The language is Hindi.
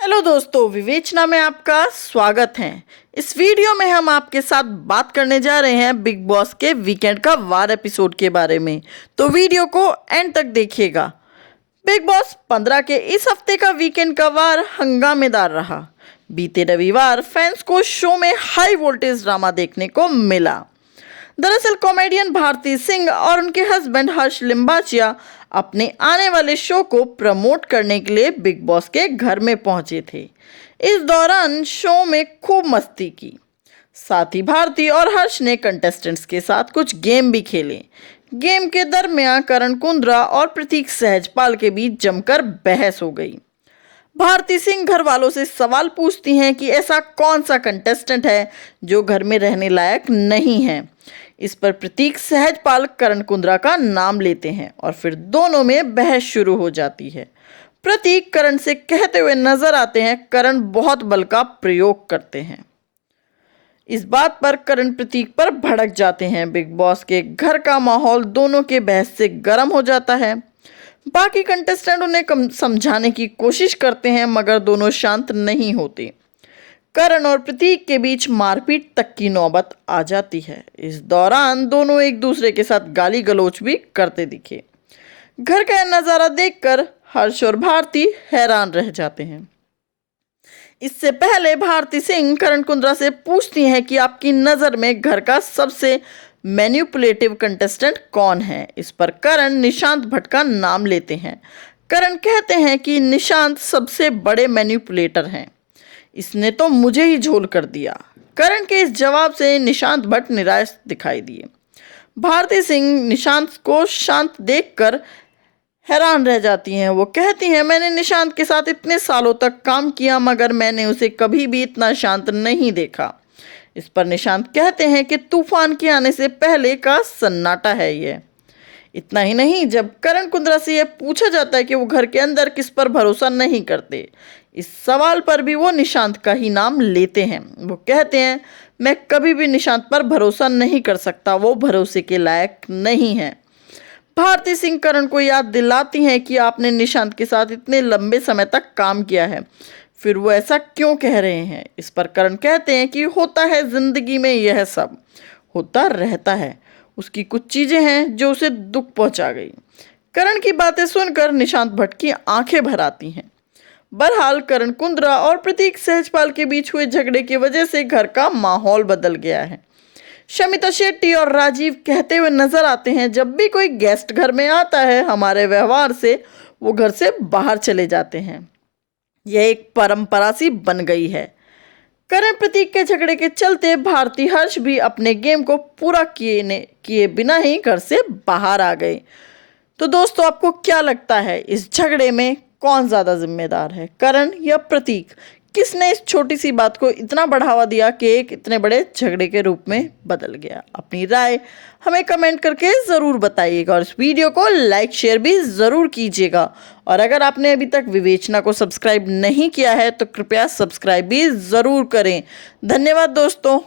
हेलो दोस्तों, विवेचना में आपका स्वागत है। इस वीडियो में हम आपके साथ बात करने जा रहे हैं बिग बॉस के वीकेंड का वार एपिसोड के बारे में, तो वीडियो को एंड तक देखिएगा। बिग बॉस 15 के इस हफ्ते का वीकेंड का वार हंगामेदार रहा। बीते रविवार फैंस को शो में हाई वोल्टेज ड्रामा देखने को मिला। दरअसल कॉमेडियन भारती सिंह और उनके हस्बैंड हर्ष लिम्बाचिया अपने आने वाले शो को प्रमोट करने के लिए बिग बॉस के घर में पहुंचे थे। इस दौरान शो में खूब मस्ती की। साथ ही भारती और हर्ष ने कंटेस्टेंट्स के साथ कुछ गेम भी खेले। गेम के दरमियान करण कुंद्रा और प्रतीक सहजपाल के बीच जमकर बहस हो गई। भारती सिंह घर वालों से सवाल पूछती हैं कि ऐसा कौन सा कंटेस्टेंट है जो घर में रहने लायक नहीं है। इस पर प्रतीक सहजपाल करण कुंद्रा का नाम लेते हैं और फिर दोनों में बहस शुरू हो जाती है। प्रतीक करण से कहते हुए नजर आते हैं, करण बहुत बल का प्रयोग करते हैं। इस बात पर करण प्रतीक पर भड़क जाते हैं। बिग बॉस के घर का माहौल दोनों के बहस से गर्म हो जाता है। बाकी कंटेस्टेंट उन्हें समझाने की कोशिश करते हैं, मगर दोनों शांत नहीं होते। करण और प्रतीक के बीच मारपीट तक की नौबत आ जाती है। इस दौरान दोनों एक दूसरे के साथ गाली गलौज भी करते दिखे। घर का नज़ारा देखकर हर्ष और भारती हैरान रह जाते हैं। इससे पहले भारती सिंह करण कुंद्रा से पूछती हैं कि आपकी नज़र में घर का सबसे मैनिपुलेटिव कंटेस्टेंट कौन है। इस पर करण निशांत भट्ट का नाम लेते हैं। करण कहते हैं कि निशांत सबसे बड़े मैनिपुलेटर हैं, इसने तो मुझे ही झोल कर दिया। करण के इस जवाब से निशांत भट्ट निराश दिखाई दिए। भारती सिंह निशांत को शांत देखकर हैरान रह जाती हैं। वो कहती हैं, मैंने निशांत के साथ इतने सालों तक काम किया, मगर मैंने उसे कभी भी इतना शांत नहीं देखा। इस पर निशांत कहते हैं कि तूफान के आने से पहले का सन्नाटा है ये। इतना ही नहीं, जब करण कुंद्रा से यह पूछा जाता है कि वो घर के अंदर किस पर भरोसा नहीं करते, इस सवाल पर भी वो निशांत का ही नाम लेते हैं। वो कहते हैं, मैं कभी भी निशांत पर भरोसा नहीं कर सकता, वो भरोसे के लायक नहीं है। भारती सिंह करण को याद दिलाती हैं कि आपने निशांत के साथ इतने लंबे समय तक काम किया है, फिर वो ऐसा क्यों कह रहे हैं। इस पर करण कहते हैं कि होता है, जिंदगी में यह सब होता रहता है। उसकी कुछ चीजें हैं जो उसे दुख पहुंचा गई। करण की बातें सुनकर निशांत भट्ट की आंखें भर आती हैं। बहरहाल करण कुंद्रा और प्रतीक सहजपाल के बीच हुए झगड़े की वजह से घर का माहौल बदल गया है। शमिता शेट्टी और राजीव कहते हुए नजर आते हैं, जब भी कोई गेस्ट घर में आता है, हमारे व्यवहार से वो घर से बाहर चले जाते हैं। यह एक परंपरा सी बन गई है। करण प्रतीक के झगड़े के चलते भारती हर्ष भी अपने गेम को पूरा किए बिना ही घर से बाहर आ गए। तो दोस्तों, आपको क्या लगता है, इस झगड़े में कौन ज़्यादा जिम्मेदार है, करण या प्रतीक? किसने इस छोटी सी बात को इतना बढ़ावा दिया कि एक इतने बड़े झगड़े के रूप में बदल गया? अपनी राय हमें कमेंट करके ज़रूर बताइएगा और इस वीडियो को लाइक शेयर भी ज़रूर कीजिएगा। और अगर आपने अभी तक विवेचना को सब्सक्राइब नहीं किया है तो कृपया सब्सक्राइब भी ज़रूर करें। धन्यवाद दोस्तों।